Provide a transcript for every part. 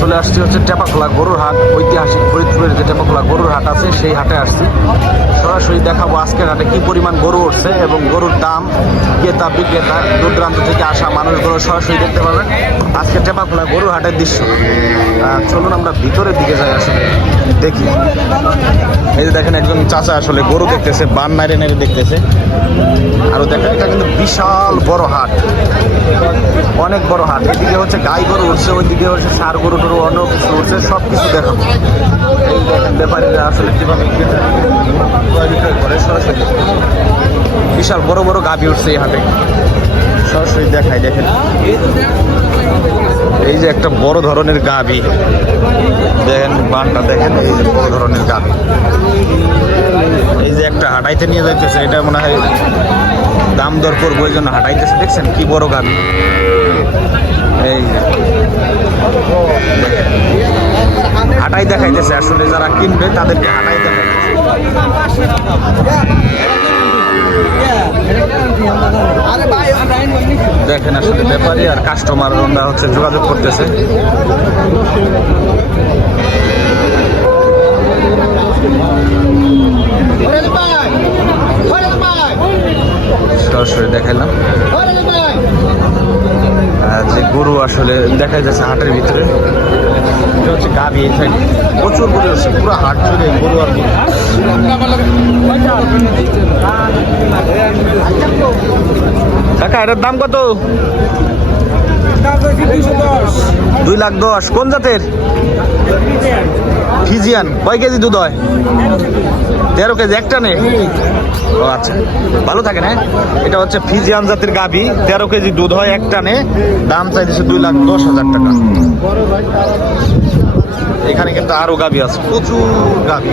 চলে আসছি হচ্ছে টেপাখোলা গরুর হাট, ঐতিহাসিক ফরিদপুরের যে টেপাখোলা গরুর হাট আছে, সেই হাটে আসছি। সরাসরি দেখাবো আজকের হাটে কি পরিমাণ গরু উঠছে এবং গরুর দাম, ক্রেতা, বিক্রেতা দূর দূরান্ত থেকে আসা মানুষগুলো সরাসরি দেখতে পাবেন। আজকে টেপাখোলা গরুর হাটের দৃশ্য। চলুন আমরা ভিতরের দিকে যাই আসলে, দেখি। এই যে দেখেন একজন চাচা আসলে গরু দেখতেছে, বান নাইরে নাইরে দেখতেছে। আরও দেখেন, এটা কিন্তু বিশাল বড় হাট। অনেক বড় হাট। এদিকে হচ্ছে গাই গরু উঠছে, ওইদিকে হচ্ছে সার গরু টরু অন্য কিছু উঠছে সব কিছু দেখাবো। এই দেখেন ব্যাপারীরা আসলে কীভাবে ক্রয় বিক্রয় করে, সরাসরি বিশাল বড় বড় গাভি উঠছে এই হাটে। সরাসরি দেখায় দেখেন। এই যে একটা বড় ধরনের গাভি দেখেন, বানটা দেখেন, এই যে বড় ধরনের গাভি এই যে একটা হাঁটাইতে নিয়ে যাইতেছে, এটা মনে হয় দাম দর করব ওই জন্য হাঁটাইতেছে। দেখছেন কি বড় গাভি এই। হাঁটাই দেখাইতেছে আসলে যারা কিনবে তাদেরকে হাঁটাই দেখাইতেছে। দেখেন আসলে ব্যাপারী আর কাস্টমার ওরা হচ্ছে যোগাযোগ করতেছে। সরাসরি দেখাইলাম। যে গরু আসলে দেখা যাচ্ছে হাটের ভিতরে। হচ্ছে গাভি এই সাইড। প্রচুর গরু আছে, পুরো হাট জুড়ে গরু আর কাকা, এটার দাম কত? দুই লাখ দশ। কোন জাতের? ফিজিয়ান, কয় কেজি দুধ হয়? তেরো কেজি, একটা নে ও আচ্ছা ভালো থাকে না এটা হচ্ছে ফিজিয়ান জাতের গাভি, তেরো কেজি দুধ হয় এক টানে দাম চাইতেছে দুই লাখ দশ হাজার টাকা। এখানে কিন্তু আরও গাভি আছে, প্রচুর গাভি।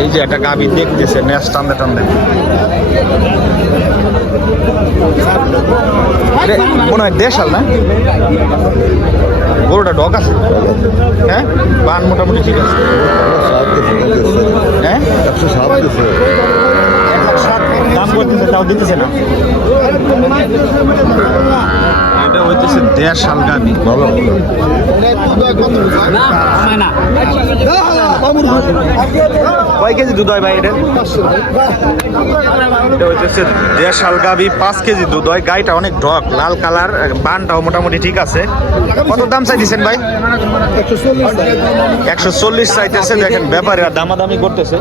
এই যে একটা গাভি দেখতেছে, ন্যাস টানতে টানতে। মনে হয় দেশাল না? গরুটা ডগ আছে? হ্যাঁ? বান মোটামুটি ঠিক আছে। হ্যাঁ? একশো সাত দাম করতেছে, তাও দিতেছে না। এটা হইতেছে দেড়শাল গাভি ভালো কয় কেজি দুধ হয় ভাই এটা? এটা হইতেছে গাভি পাঁচ কেজি দুধ হয়। গাইটা অনেক ডক লাল কালার বানটাও মোটামুটি ঠিক আছে। কত দাম চাই দিচ্ছেন ভাই? একশো চল্লিশ চাইতেছে দেখেন ব্যাপারে দামাদামি করতেছে।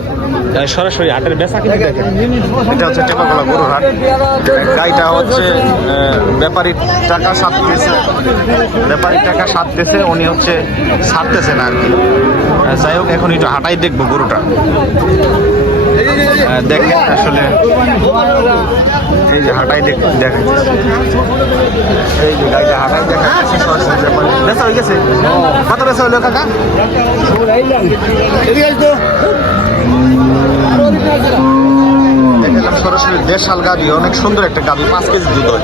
সরাসরি হাটের বেচা কিনে দেখেন। এটা হচ্ছে টেপাকলা গরুর হাট। গাইটা হচ্ছে ব্যাপারীর টাকা সারতেছে ব্যাপারীর টাকা সারতেছে উনি হচ্ছে সারতেছে না আর কি। যাই হোক, এখন একটু হাঁটাই দেখব গরুটা। দেখেন আসলে, এই যে হাঁটাই দেখ দেখেন এই যে গাইটা হাঁটাই দেখা ব্যাপারী। বেচা হয়ে গেছে? কত বেচা হলো কাকা? দেখলাম সরাসরি দেড়শাল গাবি অনেক সুন্দর একটা গাবি পাঁচ কেজি দুধ হয়।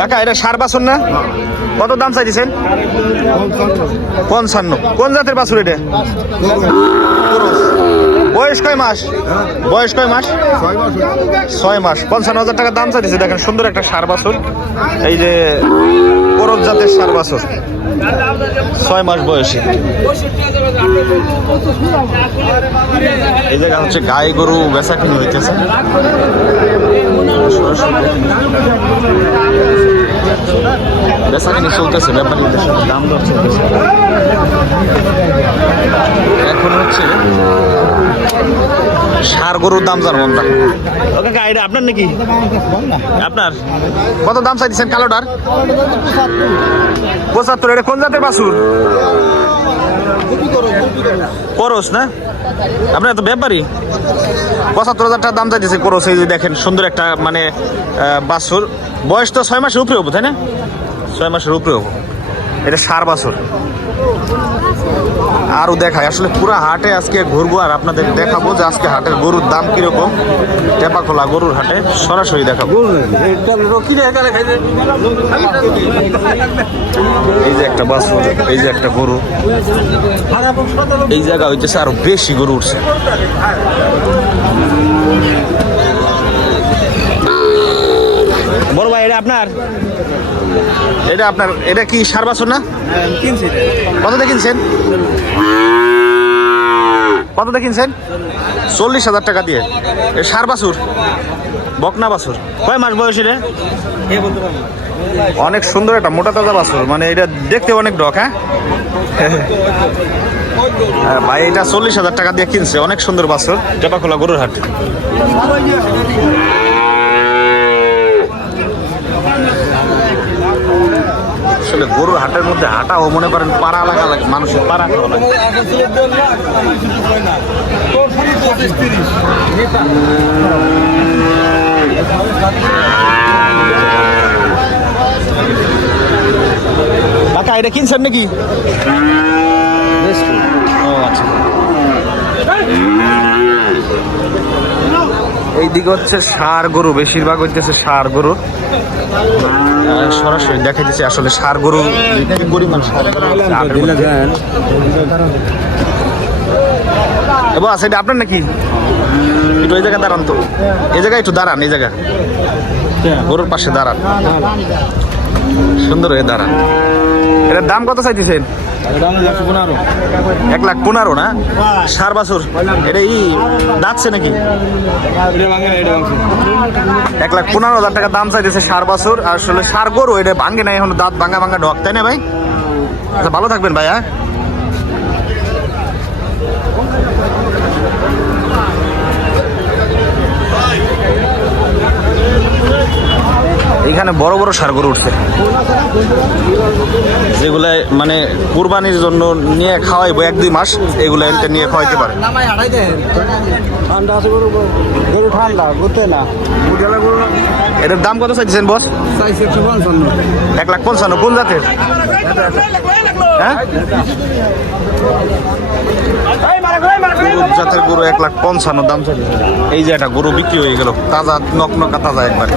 কাকা, এটা সার বাছুর না? কত দাম চাইছেন পঞ্চান্ন। কোন জাতের বাছুর এটা। বয়স কয় মাস? বয়স কয় মাস? ছয় মাস। পঞ্চান্ন হাজার টাকা দাম চাইছে দেখেন, সুন্দর একটা সার বাছুর। এই যে করজ জাতের সার বাছুর। ছয় মাস বয়সী। এই জায়গা হচ্ছে গাই গরু বেচা কিনে হইতেছে। বেচা কিনে চলতেছে ব্যাপারীদের সাথে দাম দর চলতেছে এখন হচ্ছে সার গরুর দাম জানব আমরা ওকে এটা আপনার নাকি? আপনার? কত দাম চাইছেন কালোটার? পঁচাত্তর এটা কোন জাতের বাছুর? করস না? আপনার তো ব্যাপারই পঁচাত্তর হাজার টাকা দাম চাইতেছে করো, সেই যে দেখেন, সুন্দর একটা মানে বাসুর বয়স তো ছয় মাসের উপরে হব, তাই না? ছয় মাসের উপরে হব। এটা সার বাছুর। আরও দেখায় আসলে পুরো হাটে আজকে ঘুরবো আর আপনাদের দেখাবো যে আজকে হাটের গরুর দাম কীরকম। টেপাখোলা গরুর হাটে সরাসরি দেখাবো। এই যে একটা বাছুর এই যে একটা গরু। এই জায়গা হইতেছে আরও বেশি গরু উঠছে। বড় ভাই, এটা আপনার? এটা আপনার এটা কি সার বাছুর না? কততে কিনছেন? কততে কিনছেন? চল্লিশ হাজার টাকা দিয়ে। এ সার বাছুর বকনা বাছুর। কয় মাস বয়স এটা? অনেক সুন্দর একটা মোটা তাজা বাছুর। মানে এটা দেখতে অনেক ডক হ্যাঁ? হ্যাঁ, ভাই এটা চল্লিশ হাজার টাকা দিয়ে কিনছে। অনেক সুন্দর বাছুর। টেপাখোলা গরুর হাট। আসলে গরুর হাটের মধ্যে হাঁটাও মনে করেন পাড়া লাগা লাগে, মানুষের পাড়া কাকা, এটা কিনছেন নাকি? ও আচ্ছা। এইদিকে হচ্ছে সার গরু বেশিরভাগ হইতেছে সার গরু। সরাসরি দেখা দিচ্ছে আসলে সার গরু পরিমাণ সার? গরু হচ্ছে হাটের মধ্যে। এ বাস এটা আপনার নাকি? একটু ওই জায়গায় দাঁড়ান তো। এই জায়গায় একটু দাঁড়ান এই জায়গা গরুর পাশে দাঁড়ান। সুন্দর হয়ে দাঁড়ান। এটার দাম কত চাইতেছেন? এক লাখ পনেরো না? সার বছর। এটা ই দাঁতছে নাকি? এক লাখ পনেরো হাজার টাকা দাম চাইতেছে সার বছর। আসলে সার গরু এটা ভাঙ্গে নাই এখন দাঁত ভাঙ্গা ভাঙ্গা ঢক তাই না ভাই? আচ্ছা ভালো থাকবেন ভাই হ্যাঁ? এইখানে বড় বড় সার গরু উঠছে। যেগুলো মানে কুরবানির জন্য নিয়ে খাওয়াইবো এক দুই মাস, এগুলো এনতে নিয়ে খাওয়াইতে পারে। ঠান্ডা ঠান্ডা না। এটার দাম কত চাইছেন বস? এক লাখ পঞ্চান্ন কোন জাতের? হ্যাঁ? জাতের গরু এক লাখ পঞ্চান্ন দাম চাইছে। এই যে একটা গরু বিক্রি হয়ে গেল তাজা নকনকা তাজা একবারে।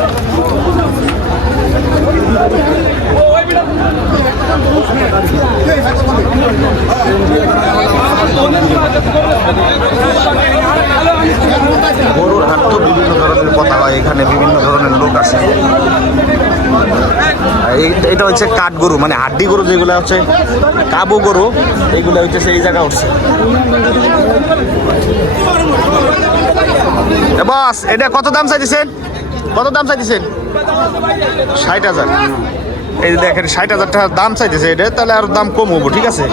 গরুর হাট তো বিভিন্ন ধরনের কথা হয়, এখানে বিভিন্ন ধরনের লোক আছে এটা হচ্ছে কাঠ গরু মানে হাড্ডি গরু যেগুলো হচ্ছে, কাবু গরু এইগুলো হচ্ছে সেই জায়গা উঠছে। বস, এটা কত দাম চাইতেছেন? কত দাম চাইতেছেন? ষাট হাজার। এই যে দেখেন ষাট হাজার টাকার দাম চাইতেছে এটা তাহলে আর দাম কম হব ঠিক আছে?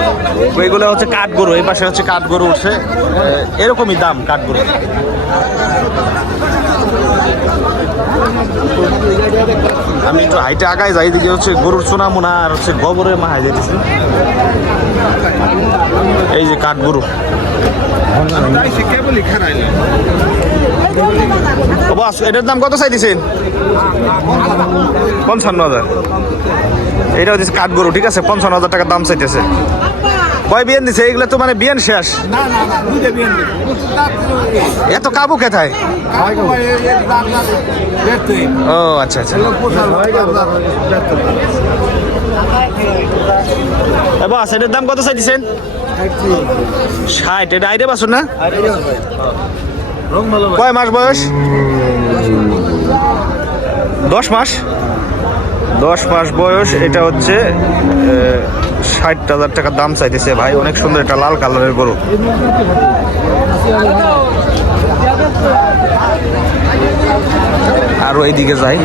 এইগুলো হচ্ছে কাঠ গরু এই পাশে হচ্ছে কাঠ গরু উঠছে। এরকমই দাম কাঠ গরু। আমি একটু হাইটে আগায় যাই দিকে হচ্ছে গরুর সোনা মোনা আর হচ্ছে গোবরের মাহায় যেতেছে এই যে কাঠ গরু। এটার দাম কত চাইতেছেন? পঞ্চান্ন হাজার। এটা হচ্ছে কাঠ গরু, ঠিক আছে? পঞ্চান্ন হাজার টাকা দাম চাইতেছে। কয় বিয়ান দিছে এগুলো তো মানে বিয়ান শেষ। এত কাবু খেথায় ও আচ্ছা আচ্ছা। বাস, এটার দাম কত চাইতেছেন? ষাট। এটা আইডে বাসুন না? কয় মাস বয়স? দশ মাস। দশ মাস বয়স এটা হচ্ছে ষাট হাজার টাকা দাম চাইতেছে ভাই। অনেক সুন্দর একটা লাল কালারের গরু। আরও এইদিকে যাই।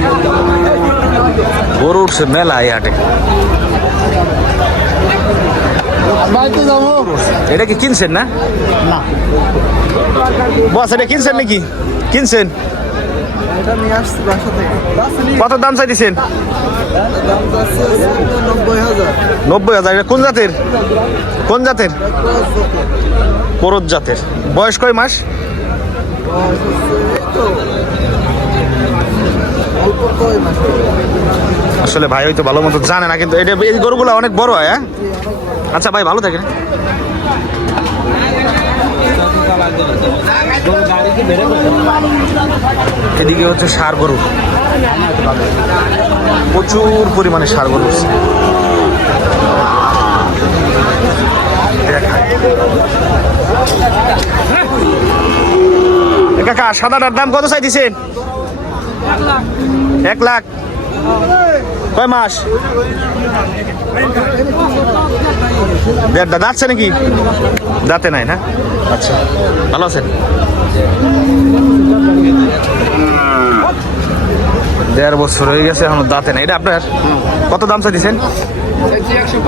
গরু উঠছে মেলা এই হাটে। এটা কি কিনছেন না? না। বস এটা কিনছেন নাকি? কিনছেন? কত দাম চাইতেছেন? নব্বই হাজার। কোন জাতের? কোন জাতের? করত জাতের। বয়স কয় মাস? আসলে ভাই হয়তো ভালো মতো জানে না কিন্তু এটা এই গরুগুলো অনেক বড় হয় হ্যাঁ? আচ্ছা ভাই ভালো থাকেন। এদিকে হচ্ছে সার গরু। প্রচুর পরিমাণে সার গরু কাকা, সাদাটার দাম কত চাই চাইতেছেন? এক লাখ। কয় মাস? দেড়টা দাঁতছে নাকি? দাঁতে নাই না? আচ্ছা ভালো আছেন? দেড় বছর হয়ে গেছে এখনও দাঁতে নাই। এটা আপনার? কত দাম চাইতেছেন? একশো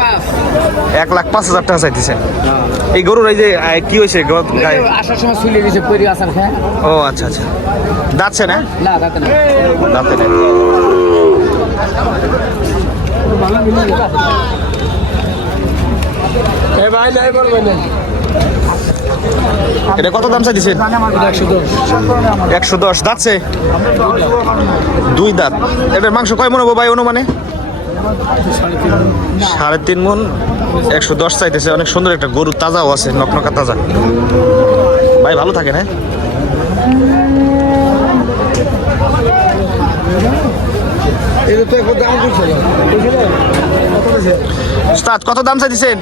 এক লাখ পাঁচ হাজার টাকা চাইতেছেন। এই গরুর এই যে কি হয়েছে? আসার সময় চলে গেছে ও আচ্ছা আচ্ছা। দাঁতছে না? না তাতে না দাঁতে নাই। এটা কত দাম চাইতেছেন? একশো একশো দশ। দাঁতছে? দুই দাঁত। এটার মাংস কয় মনে হব ভাই অনুমানে? সাড়ে তিন মন। একশো দশ চাইতেছে। অনেক সুন্দর একটা গরু, তাজাও আছে, নকনকা তাজা। ভাই, ভালো থাকে না দাম কত দাম চাইতেছেন?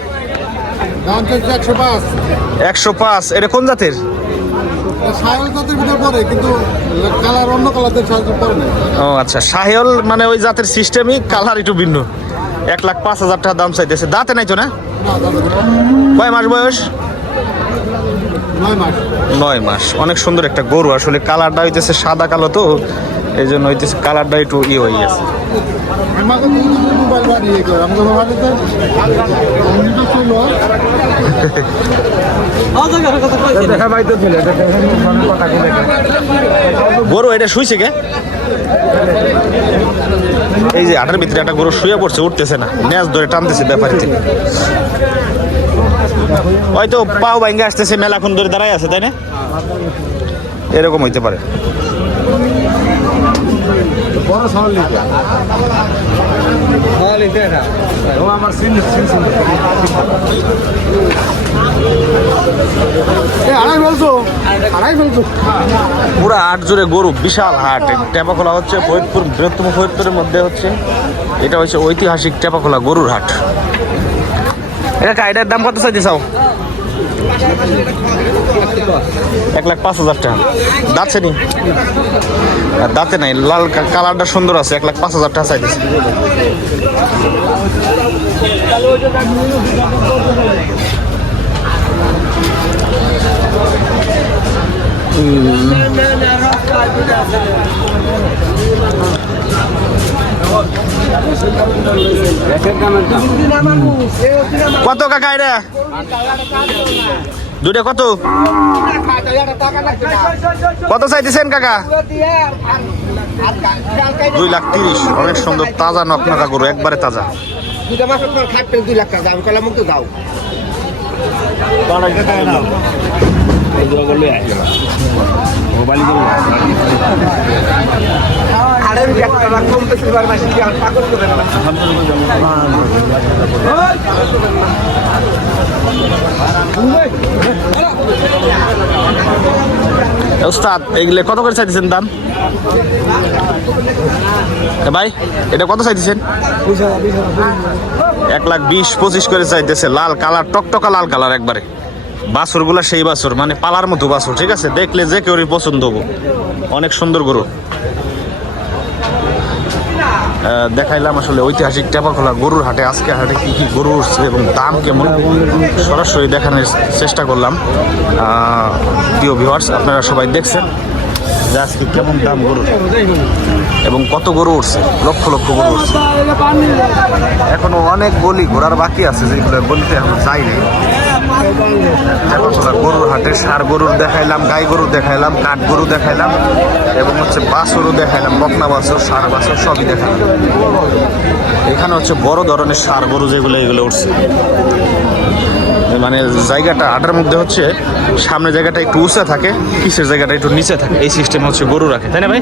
দাম একশো পাঁচ। এটা কোন জাতের? ও আচ্ছা। সাহেল মানে ওই জাতের সিস্টেমই কালার একটু ভিন্ন। এক লাখ পাঁচ হাজার টাকা দাম চাইতেছে। দাঁতে নাই তো না? কয় মাস বয়স? নয় মাস। নয় মাস। অনেক সুন্দর একটা গরু। আসলে কালারটা হইতেছে সাদা কালো তো। এই জন্য হইতেছে কালারটা একটু ইয়ে হয়ে গেছে। গরু এটা শুইছে কে? এই যে আটার ভিতরে একটা গরু শুয়ে পড়ছে, উঠতেছে না। ন্যাজ ধরে টানতেছে ব্যাপারীতে হয়তো পাও ভাঙ্গে আসতেছে মেলাক্ষণ ধরে দাঁড়াই আছে, তাই না? এরকম হইতে পারে। বড় সওয়াল লিখা। সওয়াল লিখে এটা? ও আমার সিন সিন সিন আড়াই বলছো আড়াই বলছো পুরা হাট জুড়ে গরু বিশাল হাট। টেপাখোলা হচ্ছে ফরিদপুর বৃহত্তম ফরিদপুরের মধ্যে হচ্ছে। এটা হচ্ছে ঐতিহাসিক টেপাখোলা গরুর হাট। এটা এটার দাম কত চাইতে চাও? এক লাখ পাঁচ হাজার টাকা। দাঁতছে নি? দাঁতে নাই, লাল কালারটা সুন্দর আছে, এক লাখ পাঁচ হাজার টাকা চাইতেছে। কত কাকা এটা? দুইটা কত? কত চাইতেছেন কাকা? দুই লাখ তিরিশ। অনেক সুন্দর তাজা নকনকা গরু, একবারে তাজা। দুটা মাস তোমার খাটতে দুই লাখ টাকা আমি কলা মুক্ত দাও। আরে উস্তাদ এইগুলো কত করে চাইতেছেন দাম? ভাই, এটা কত চাইতেছেন? এক লাখ বিশ, পঁচিশ করে চাইতেছে, লাল কালার, টকটকা লাল কালার একবারে। বাছুরগুলা সেই বাছুর মানে পালার মতো বাছুর, ঠিক আছে? দেখলে যে কেউরই পছন্দ হব। অনেক সুন্দর গরু। দেখাইলাম আসলে ঐতিহাসিক টেপাখোলা গরুর হাটে, আজকে হাটে কী কী গরু উঠছে এবং দাম কেমন? সরাসরি দেখানোর চেষ্টা করলাম। প্রিয় ভিউয়ার্স আপনারা সবাই দেখছেন যে আজকে কেমন দাম গরুর এবং কত গরু উঠছে? লক্ষ লক্ষ গরু উঠছে। এখনও অনেক গলি ঘোরার বাকি আছে, যেগুলো গলিতে এখনও যায়নি টেপাখোলা গরুর হাটে সার গরুর দেখাইলাম, গাই গরু দেখাইলাম, কাঠ গরু দেখাইলাম, এবং হচ্ছে বাছুরও দেখাইলাম, বকনা বাছুর, সার বাছুর, সবই দেখাইলাম। এখানে হচ্ছে বড় ধরনের সার গরু যেগুলো, এগুলো উঠছে। মানে জায়গাটা, হাটের মধ্যে হচ্ছে, সামনে জায়গাটা একটু উঁচা থাকে, কিসের জায়গাটা একটু নিচে থাকে, এই সিস্টেম হচ্ছে গরু রাখে, তাই না ভাই?